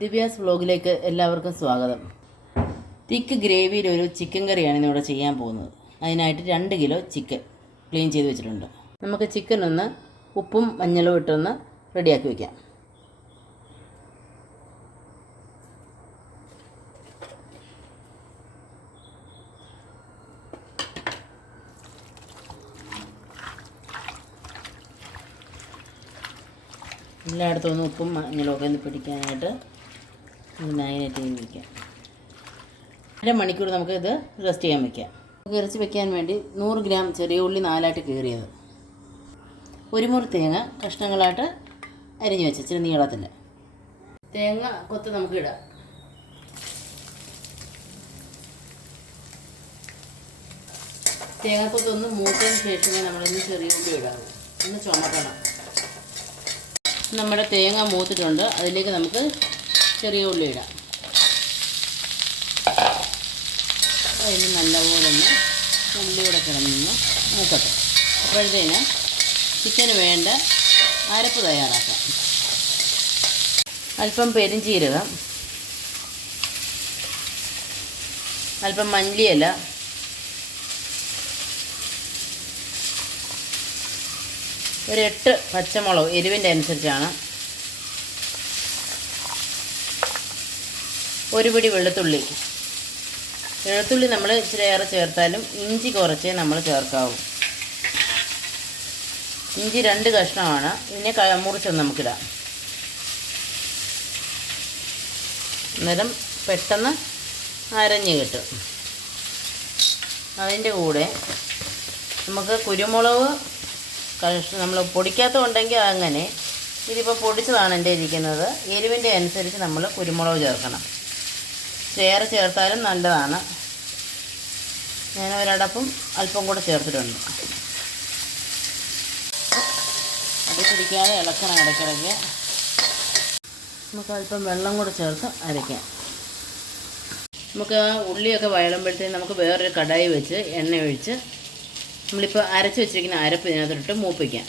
ദിവ്യാസ് വ്ലോഗിലേക്ക് എല്ലാവർക്കും സ്വാഗതം. തിക്ക് ഗ്രേവിയിൽ ഒരു ചിക്കൻ കറിയാണ് ഇന്നിവിടെ ചെയ്യാൻ പോകുന്നത്. അതിനായിട്ട് രണ്ട് കിലോ ചിക്കൻ ക്ലീൻ ചെയ്ത് വെച്ചിട്ടുണ്ട്. നമുക്ക് ചിക്കൻ ഒന്ന് ഉപ്പും മഞ്ഞളും ഇട്ടൊന്ന് റെഡിയാക്കി വയ്ക്കാം എല്ലായിടത്തും ഒന്ന് ഉപ്പും മഞ്ഞളൊക്കെ ഒന്ന് പിടിക്കാനായിട്ട് മാഗ്നേറ്റ് ചെയ്ത് വയ്ക്കാം അര മണിക്കൂർ നമുക്ക് ഇത് റെസ്റ്റ് ചെയ്യാൻ വയ്ക്കാം ഇറച്ചി വെക്കാൻ വേണ്ടി നൂറ് ഗ്രാം ചെറിയ ഉള്ളി നാലായിട്ട് കീറിയത്. ഒരു മുറി തേങ്ങ കഷ്ണങ്ങളായിട്ട് അരിഞ്ഞു വെച്ച ഇച്ചിരി നീളത്തിൽ തേങ്ങ കൊത്ത് നമുക്ക് ഇടാം. തേങ്ങക്കൊത്തൊന്ന് മൂത്തതിന് ശേഷമേ നമ്മളിന്ന് ചെറിയ ഉള്ളി ഇടാവൂ. ഒന്ന് ചുമക്കണം. നമ്മുടെ തേങ്ങ മൂത്തിട്ടുണ്ട്. അതിലേക്ക് നമുക്ക് ചെറിയ ഉള്ളി ഇടാം. അതിന് നല്ലപോലെ ഒന്ന് ഉള്ളിയുടെ കിടന്നു മൂക്കട്ടെ. അപ്പോഴത്തേന് ചിക്കന് വേണ്ട അരപ്പ് തയ്യാറാക്കാം. അല്പം പെരിഞ്ചീരകം അല്പം മല്ലിയില ഒരു എട്ട് പച്ചമുളക് എരിവിന്റെ അനുസരിച്ചാണ് ഒരു പിടി വെളുത്തുള്ളി. വെളുത്തുള്ളി നമ്മൾ ഇച്ചിരി ഏറെ ചേർത്താലും ഇഞ്ചി കുറച്ചേ നമ്മൾ ചേർക്കാവൂ. ഇഞ്ചി രണ്ട് കഷ്ണമാണ്. ഇതിനെ മുറിച്ചൊന്ന് നമുക്കിടാം. അന്നേരം പെട്ടെന്ന് അരഞ്ഞ് കിട്ടും. അതിന്റെ കൂടെ നമുക്ക് കുരുമുളക് കഷ്ണം നമ്മൾ പൊടിക്കാത്ത ഉണ്ടെങ്കിൽ അങ്ങനെ. ഇതിപ്പോൾ പൊടിച്ചതാണ് എന്റെ ഇരിക്കുന്നത്. എരിവിന്റെ അനുസരിച്ച് നമ്മൾ കുരുമുളക് ചേർക്കണം. ചേറ് ചേർത്താലും നല്ലതാണ്. ഞാൻ ഒരടപ്പും അല്പം കൂടെ ചേർത്തിട്ടുണ്ട്. അത് പിടിക്കാതെ ഇളക്കണം ഇടയ്ക്കിടയ്ക്ക്. നമുക്ക് അല്പം വെള്ളം കൂടെ ചേർത്ത് അരയ്ക്കാം. നമുക്ക് ആ ഉള്ളിയൊക്കെ വയളുമ്പോഴത്തേന് നമുക്ക് വേറൊരു കടായി വെച്ച് എണ്ണ ഒഴിച്ച് നമ്മളിപ്പോൾ അരച്ച് വെച്ചിരിക്കുന്ന അരപ്പ് ഇതിനകത്തിട്ട് മൂപ്പിക്കാം.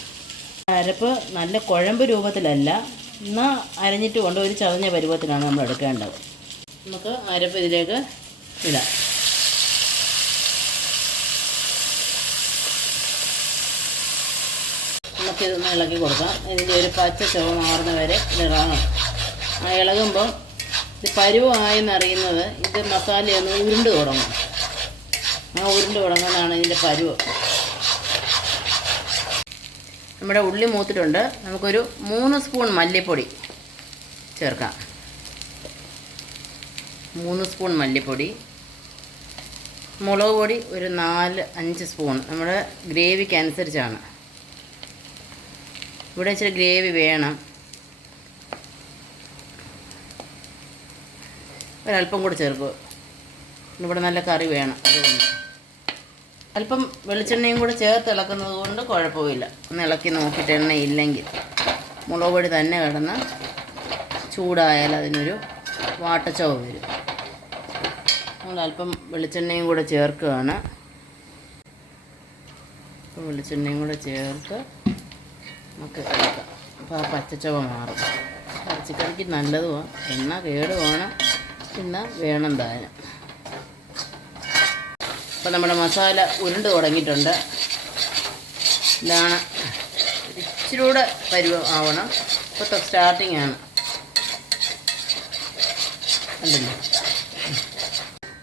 അരപ്പ് നല്ല കുഴമ്പ് രൂപത്തിലല്ല എന്നാൽ അരഞ്ഞിട്ട് കൊണ്ട് ഒരു ചതഞ്ഞ പരുവത്തിലാണ് നമ്മൾ എടുക്കേണ്ടത്. നമുക്ക് അരപ്പ് ഇതിലേക്ക് ഇടാം നമുക്കിതൊന്ന് ഇളക്കി കൊടുക്കാം. ഇതിന്റെ ഒരു പച്ച ചുവ മാറുന്ന വരെ ഇളകണം ആ ഇളകുമ്പോൾ ഇത് പരുവായെന്നറിയുന്നത് ഇത് മസാലയൊന്ന് ഉരുണ്ട് തുടങ്ങും. ആ ഉരുണ്ട് തുടങ്ങുന്നതാണ് ഇതിന്റെ പരുവ്. നമ്മുടെ ഉള്ളി മൂത്തിട്ടുണ്ട്. നമുക്കൊരു മൂന്ന് സ്പൂൺ മല്ലിപ്പൊടി ചേർക്കാം. മൂന്ന് സ്പൂൺ മല്ലിപ്പൊടി മുളക് പൊടി ഒരു നാല് അഞ്ച് സ്പൂൺ. നമ്മുടെ ഗ്രേവിക്ക് അനുസരിച്ചാണ് ഇവിടെ ഇച്ചിരി ഗ്രേവി വേണം. ഒരല്പം കൂടി ചേർക്കുക ഇവിടെ നല്ല കറി വേണം അതുകൊണ്ട്. അല്പം വെളിച്ചെണ്ണയും കൂടെ ചേർത്ത് ഇളക്കുന്നത് കൊണ്ട് കുഴപ്പമില്ല. ഒന്ന് ഇളക്കി നോക്കിയിട്ട് എണ്ണയില്ലെങ്കിൽ. മുളക് പൊടി തന്നെ കിടന്ന് ചൂടായാൽ അതിനൊരു വാട്ടച്ചവ് വരും. നമ്മളല്പം വെളിച്ചെണ്ണയും കൂടെ ചേർക്കുകയാണ്. വെളിച്ചെണ്ണയും കൂടെ ചേർത്ത് നമുക്ക് എടുക്കാം. അപ്പോൾ ആ പച്ചച്ചവ മാറും. ഇറച്ചിക്കറിക്ക് നല്ലതുമാണ് എണ്ണ കേടുമാണ് പിന്നെ വേണം താനും അപ്പോൾ നമ്മുടെ മസാല ഉരുണ്ട് തുടങ്ങിയിട്ടുണ്ട്. ഇതാണ് ഇച്ചിരി കൂടെ പരുവം ആവണം. ഇപ്പോൾ സ്റ്റാർട്ടിങ് ആണ് കണ്ടില്ലേ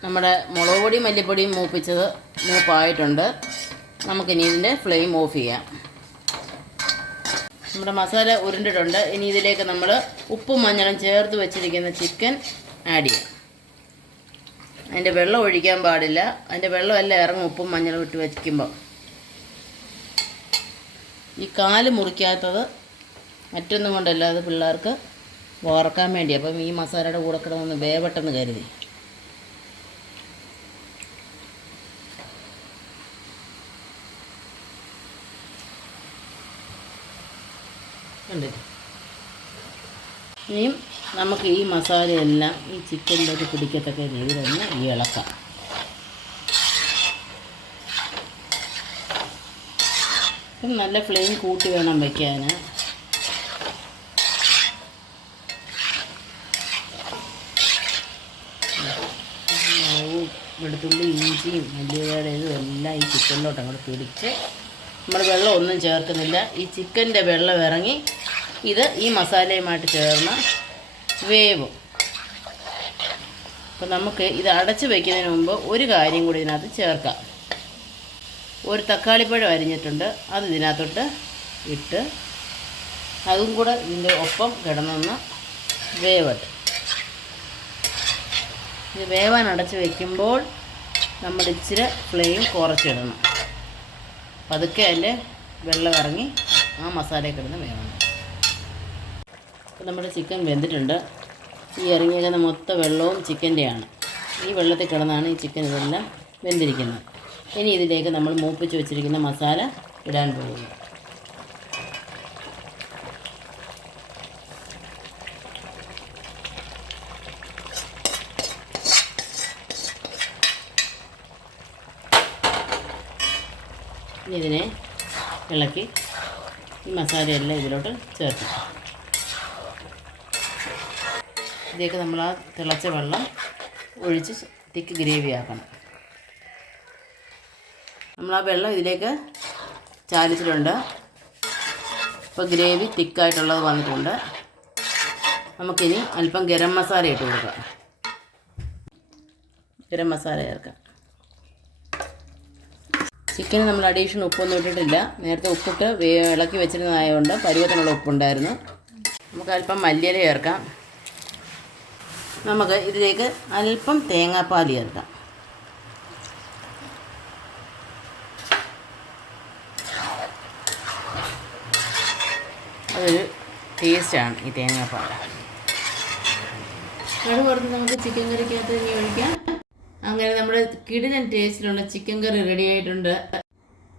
നമ്മുടെ മുളക് പൊടി മല്ലിപ്പൊടിയും മൂപ്പിച്ചത് മൂപ്പായിട്ടുണ്ട്. നമുക്കിനി ഇതിന്റെ ഫ്ലെയിം ഓഫ് ചെയ്യാം. നമ്മുടെ മസാല ഉരുണ്ടിട്ടുണ്ട്. ഇനി ഇതിലേക്ക് നമ്മൾ ഉപ്പും മഞ്ഞളും ചേർത്ത് വെച്ചിരിക്കുന്ന ചിക്കൻ ആഡ് ചെയ്യാം. അതിന്റെ വെള്ളം ഒഴിക്കാൻ പാടില്ല. അതിന്റെ വെള്ളമെല്ലാം ഇറങ്ങും ഉപ്പും മഞ്ഞളും ഇട്ട് വയ്ക്കുമ്പോൾ ഈ കാൽ മുറിക്കാത്തത് മറ്റൊന്നും കൊണ്ടല്ല അത് പിള്ളേർക്ക് വറക്കാൻ വേണ്ടി. അപ്പം ഈ മസാലയുടെ കൂടെ കിടന്നൊന്ന് വേവട്ടെന്ന് കരുതി. ഇനിയും നമുക്ക് ഈ മസാലയെല്ലാം ഈ ചിക്കനിലേക്ക് പിടിക്കത്തക്ക ഈ ഇളക്കാം. നല്ല ഫ്ലെയിം കൂട്ടി വേണം വയ്ക്കാൻ വെളുത്തുള്ളി ഇഞ്ചിയും മല്ലിയുടെ ഇതും എല്ലാം ഈ ചിക്കനിലോട്ട് അങ്ങോട്ട് പിടിച്ച് നമ്മൾ വെള്ളം ഒന്നും ചേർക്കുന്നില്ല. ഈ ചിക്കന്റെ വെള്ളം ഇറങ്ങി ഇത് ഈ മസാലയുമായിട്ട് ചേർന്ന് വേവും. അപ്പോൾ നമുക്ക് ഇത് അടച്ച് വയ്ക്കുന്നതിന് മുമ്പ് ഒരു കാര്യം കൂടി ഇതിനകത്ത് ചേർക്കാം. ഒരു തക്കാളിപ്പഴം അരിഞ്ഞിട്ടുണ്ട്. അത് ഇതിനകത്തോട്ട് ഇട്ട് അതും കൂടെ ഇതിന്റെ ഒപ്പം കിടന്നൊന്ന് വേവട്ടെ. ഇത് വേവാൻ അടച്ച് വയ്ക്കുമ്പോൾ നമ്മൾ ഇച്ചിരി ഫ്ലെയിം കുറച്ചിടണം. പതുക്കെ അതിന്റെ വെള്ളം ഇറങ്ങി ആ മസാലയൊക്കെ ഇടുന്ന വേവണം. നമ്മുടെ ചിക്കൻ വെന്തിട്ടുണ്ട്. ഈ ഇറങ്ങിയേക്കുന്ന മൊത്ത വെള്ളവും ചിക്കന്റെയാണ് ഈ വെള്ളത്തിൽ കിടന്നാണ് ഈ ചിക്കൻ ഇതെല്ലാം വെന്തിരിക്കുന്നത്. ഇനി ഇതിലേക്ക് നമ്മൾ മൂപ്പിച്ച് വെച്ചിരിക്കുന്ന മസാല ഇടാൻ പോകുന്നു ഇനി ഇതിനെ ഇളക്കി ഈ മസാലയെല്ലാം ഇതിലോട്ട് ചേർക്കും. ഇതിലേക്ക് നമ്മൾ ആ തിളച്ച വെള്ളം ഒഴിച്ച് തിക്ക് ഗ്രേവി ആക്കണം. നമ്മൾ ആ വെള്ളം ഇതിലേക്ക് ചാലിച്ചിട്ടുണ്ട്. ഇപ്പോൾ ഗ്രേവി തിക്കായിട്ടുള്ളത് വന്നിട്ടുണ്ട്. നമുക്കിനി അല്പം ഗരം മസാല ഇട്ട് കൊടുക്കാം. ഗരം മസാല ചേർക്കാം. ചിക്കന് നമ്മൾ അഡീഷൻ ഉപ്പൊന്നും ഇട്ടിട്ടില്ല. നേരത്തെ ഉപ്പിട്ട് ഇളക്കി വെച്ചിരുന്നതായതുകൊണ്ട് പരുവത്തിനുള്ള ഉപ്പുണ്ടായിരുന്നു. നമുക്ക് അല്പം മല്ലിയില ചേർക്കാം. നമുക്ക് ഇതിലേക്ക് അല്പം തേങ്ങാപ്പാൽ ചേർക്കാം. അതൊരു ടേസ്റ്റാണ് ഈ തേങ്ങാപ്പാൽ. വറുത്ത് നമുക്ക് ചിക്കൻ കറിക്കകത്ത് ഇനി ഒഴിക്കാം. അങ്ങനെ നമ്മുടെ കിടിലൻ ടേസ്റ്റിലുള്ള ചിക്കൻ കറി റെഡി ആയിട്ടുണ്ട്.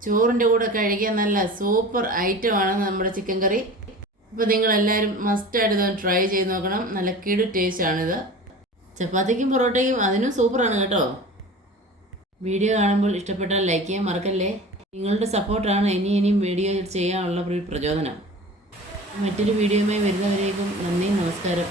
ചോറിന്റെ കൂടെ കഴിക്കാൻ നല്ല സൂപ്പർ ഐറ്റമാണ് നമ്മുടെ ചിക്കൻ കറി. അപ്പോൾ നിങ്ങളെല്ലാവരും മസ്റ്റായിട്ട് ഇതൊന്ന് ട്രൈ ചെയ്ത് നോക്കണം. നല്ല കിടു ടേസ്റ്റാണിത് ചപ്പാത്തിക്കും പൊറോട്ടയ്ക്കും അതിനും സൂപ്പറാണ് കേട്ടോ. വീഡിയോ കാണുമ്പോൾ ഇഷ്ടപ്പെട്ടാൽ ലൈക്ക് ചെയ്യാൻ മറക്കല്ലേ? നിങ്ങളുടെ സപ്പോർട്ടാണ് ഇനി ഇനിയും വീഡിയോ ചെയ്യാനുള്ള പ്രചോദനം. മറ്റൊരു വീഡിയോയുമായി വരുന്നവരേക്കും നന്ദി നമസ്കാരം.